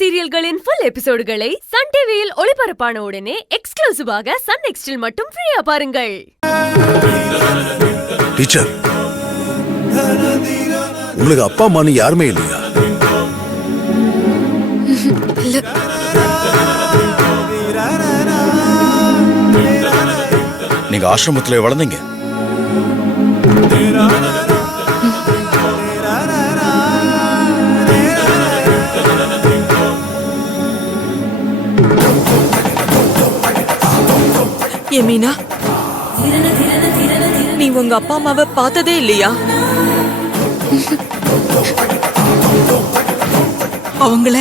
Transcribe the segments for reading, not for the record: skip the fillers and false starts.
சீரியல்களின் full எபிசோடுகளை Sun டிவியில் ஒளிபரப்பான உடனே எக்ஸ்க்ளூசிவாக சன் நெக்ஸ்டில் மட்டும் ஃப்ரீயா பாருங்கள். டீச்சர், உங்களுக்கு அப்பா அம்மான்னு யாருமே இல்லையா? நீங்க ஆசிரமத்துல வளர்ந்தீங்க? மீனா, நீ உங்க அப்பா அம்மாவை பார்த்ததே இல்லையா? அவங்கள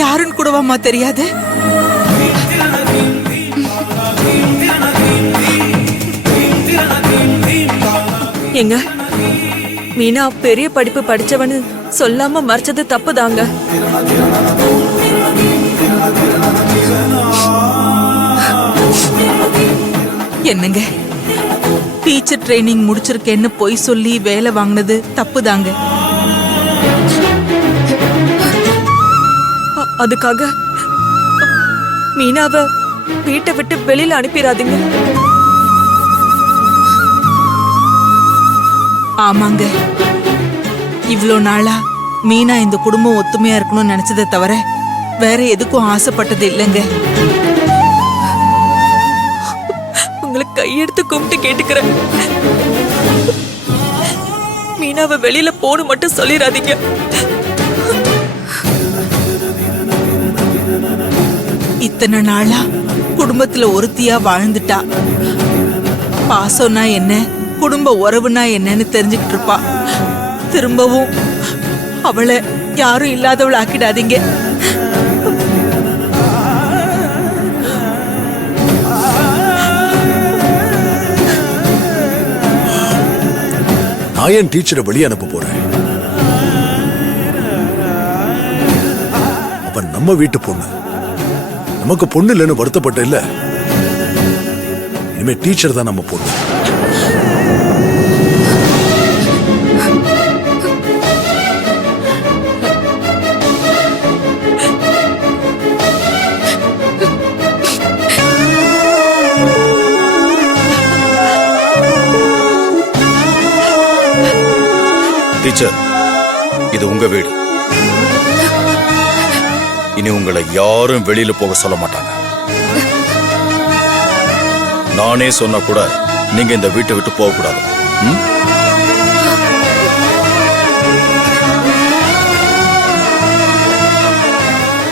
யாருன்னு கூடவாமா தெரியாது? எங்க மீனா பெரிய படிப்பு படிச்சவனு சொல்லாம மறைச்சது தப்புதாங்க. என்னங்க, டீச்சர் ட்ரைனிங் முடிச்சிருக்கேன்னு பொய் சொல்லி வேலை வாங்கினது தப்புதாங்க. அதுக்காக மீனாவை வீட்டை விட்டு வெளியில அனுப்பிடாதீங்க. ஆமாங்க, இவ்வளோ நாளா மீனா இந்த குடும்பம் ஒத்துமையா இருக்கணும்னு நினைச்சதை தவிர வேற எதுக்கும் ஆசைப்பட்டது இல்லைங்க. உங்களை கையெடுத்து கும்பிட்டு கேட்டுக்கிறேன், மீனாவை வெளியில போன்னு மட்டும் சொல்லிடாதீங்க. இத்தனை நாளா குடும்பத்துல ஒருத்தியா வாழ்ந்துட்டா. பாசம்னா என்ன, குடும்ப உறவுனா என்னன்னு தெரிஞ்சுக்கிட்டு இருப்பா. திரும்பவும் அவளை யாரும் இல்லாதவளை ஆக்கிடாதீங்க. நான் என் டீச்சரை வெளியே அனுப்ப போறேன். அப்ப நம்ம வீட்டு பொண்ணு நமக்கு பொண்ணு இல்லைன்னு வருத்தப்பட்ட இல்ல. இனிமே டீச்சர் தான் நம்ம பொண்ணு. டீச்சர், இது உங்க வீடு. இனி உங்களை யாரும் வெளியில போக சொல்ல மாட்டாங்க. நானே சொன்னா கூட நீங்க இந்த வீட்டை விட்டு போக கூடாது.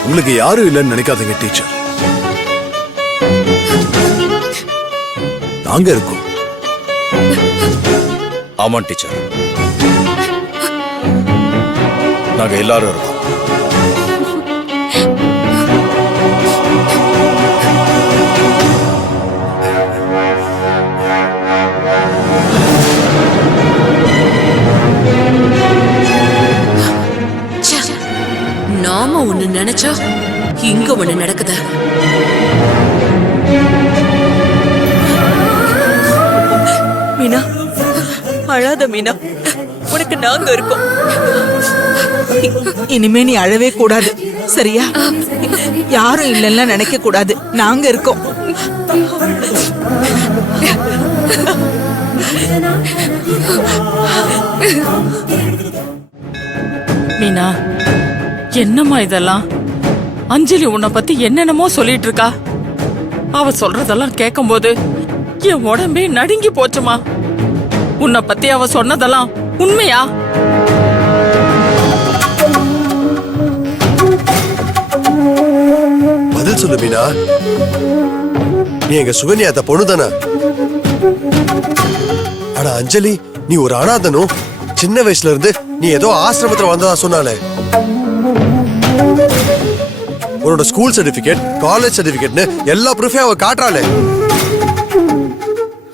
உங்களுக்கு யாரும் இல்லைன்னு நினைக்காதீங்க டீச்சர். நாங்க இருக்கோம். ஆமா டீச்சர், நாங்க எல்லாரும் இருக்கோம். நாம ஒண்ணு நினைச்சா இங்க ஒண்ணு நடக்குது. மீனா, அழாத மீனா, உனக்கு நாங்க இருக்கோம். இனிமே நீ அழவே கூடாது, சரியா? யாரும் இல்லைன்னா நினைக்க கூடாது, நாங்க இருக்கோம். மீனா, என்னம்மா இதெல்லாம்? அஞ்சலி உன்னை பத்தி என்னென்னமோ சொல்லிட்டு இருக்கா. அவ சொல்றதெல்லாம் கேட்கும் போது என் உடம்பே நடுங்கி போச்சுமா. உன்னை பத்தி அவ சொன்னதெல்லாம் உண்மையா? பதில் சொல்லு மீனா. நீ எங்க சுகன்யாத்த பொண்ணுதானே? ஆனா அஞ்சலி, நீ ஒரு அனாதனும் சின்ன வயசுல இருந்து நீ ஏதோ ஆசிரமத்துல வந்ததா சொன்னாலே. உன்னோட ஸ்கூல் சர்டிபிகேட், காலேஜ் சர்டிபிகேட்னு எல்லா ப்ரூஃபையும் அவ காட்டுறாளே.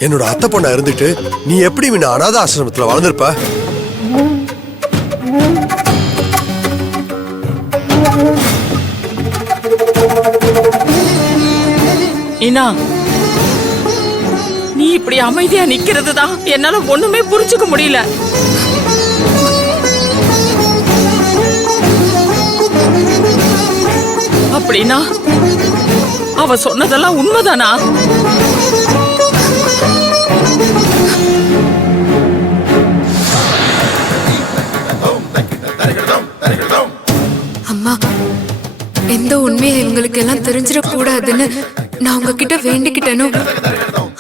என்னோட அத்தை பொண்ணா இருந்துட்டு நீ எப்படி மீனா அனாத ஆசிரமத்துல வளர்ந்திருப்ப? மீனா, நீ இப்படி அமைதியா நிக்கிறது தான் என்னால ஒண்ணுமே புரிஞ்சுக்க முடியல. அப்படின்னா அவ சொன்னதெல்லாம் உண்மைதானா? அம்மா, எந்த உண்மையை எங்களுக்கு எல்லாம் தெரிஞ்சிடக்கூடாதுன்னு நான் உங்ககிட்ட வேண்டிக்கிட்டேனோ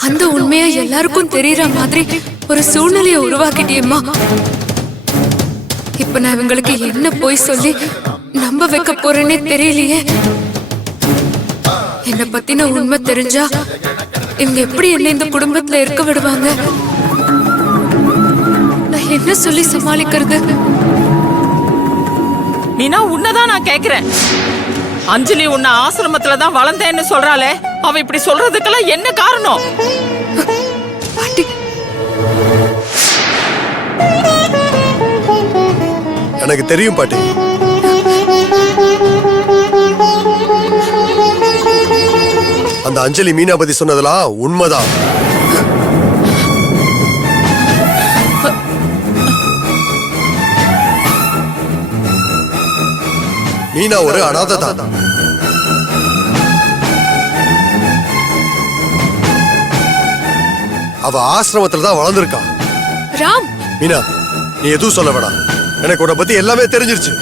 அந்த உண்மையை எல்லாருக்கும் தெரியற மாதிரி ஒரு சூழ்நிலையை உருவாக்கிட்டேம்மா. இப்ப நான் இவங்களுக்கு என்ன போய் சொல்லி நம்ப வைக்க போறேன்னே தெரியலையே. என்னை பத்தின உண்மை தெரிஞ்சா இவங்க எப்படி என்ன இந்த குடும்பத்துல இருக்க விடுவாங்க? நான் என்ன சொல்லி சமாளிக்கிறது? மீனா, உன்னதான் நான் கேக்குறேன். அஞ்சலி உன்னை ஆசிரமத்துலதான் வளர்ந்தேன்னு சொல்றாளே, அவ இப்படி சொல்றதுக்கெல்லாம் என்ன காரணம்? பாட்டி, எனக்கு தெரியும் பாட்டி. அந்த அஞ்சலி மீனா பத்தி சொன்னதெல்லாம் உண்மைதான். மீனா ஒரு அனாதை தான். அவ ஆசிரமத்துல தான் வளர்ந்துருக்கா. ராம், மீனா, நீ எதுவும் சொல்ல வேணாம். எனக்கு உன்னை பத்தி எல்லாமே தெரிஞ்சிருச்சு.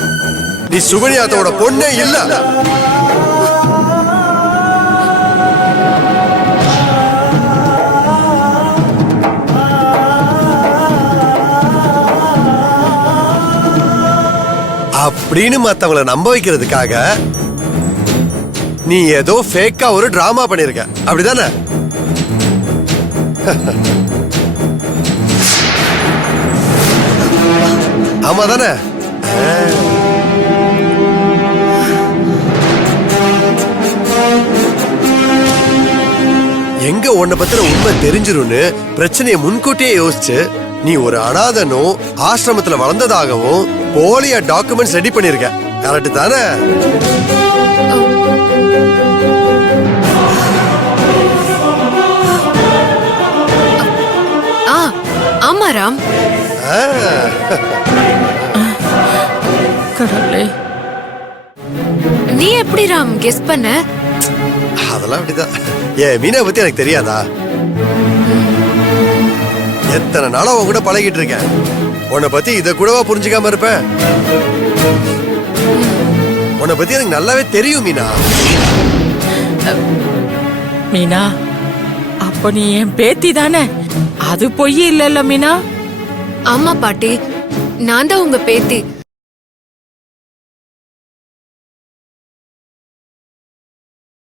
நீ சுகன்யாத்தோட பொண்ணே இல்ல. அப்படின்னு மத்தவங்களை நம்ப வைக்கிறதுக்காக நீ ஏதோ ஃபேக்கா ஒரு டிராமா பண்ணிருக்க, அப்படிதானே? ஆமா தானே? எங்க உன்னை பத்தின உண்மை தெரிஞ்சிரும்னு பிரச்சனையை முன்கூட்டியே யோசிச்சு நீ ஒரு அனாதனும் ஆசிரமத்துல வளர்ந்ததாகவும் போலியா டாக்குமெண்ட்ஸ் ரெடி பண்ணிருக்க, கரெக்ட் தானே? ஆமா ராம். கடவுளே, நீ எப்படி ராம் கெஸ் பண்ண? அதெல்லாம் அப்படிதான். ஏன் மீனா பத்தி எனக்கு தெரியாதா? எத்தனை நாளா உன் கூட பழகிட்டு இருக்கேன். உன்னை பத்தி இத கூடவா புரிஞ்சுக்காம இருப்பேன்? உன்னை பத்தி எனக்கு நல்லாவே தெரியும் மீனா. மீனா, அப்ப நீ என் பேத்தி தானே? அது பொய் இல்ல மீனா? ஆமா பாட்டி, நான் தான் உங்க பேத்தி.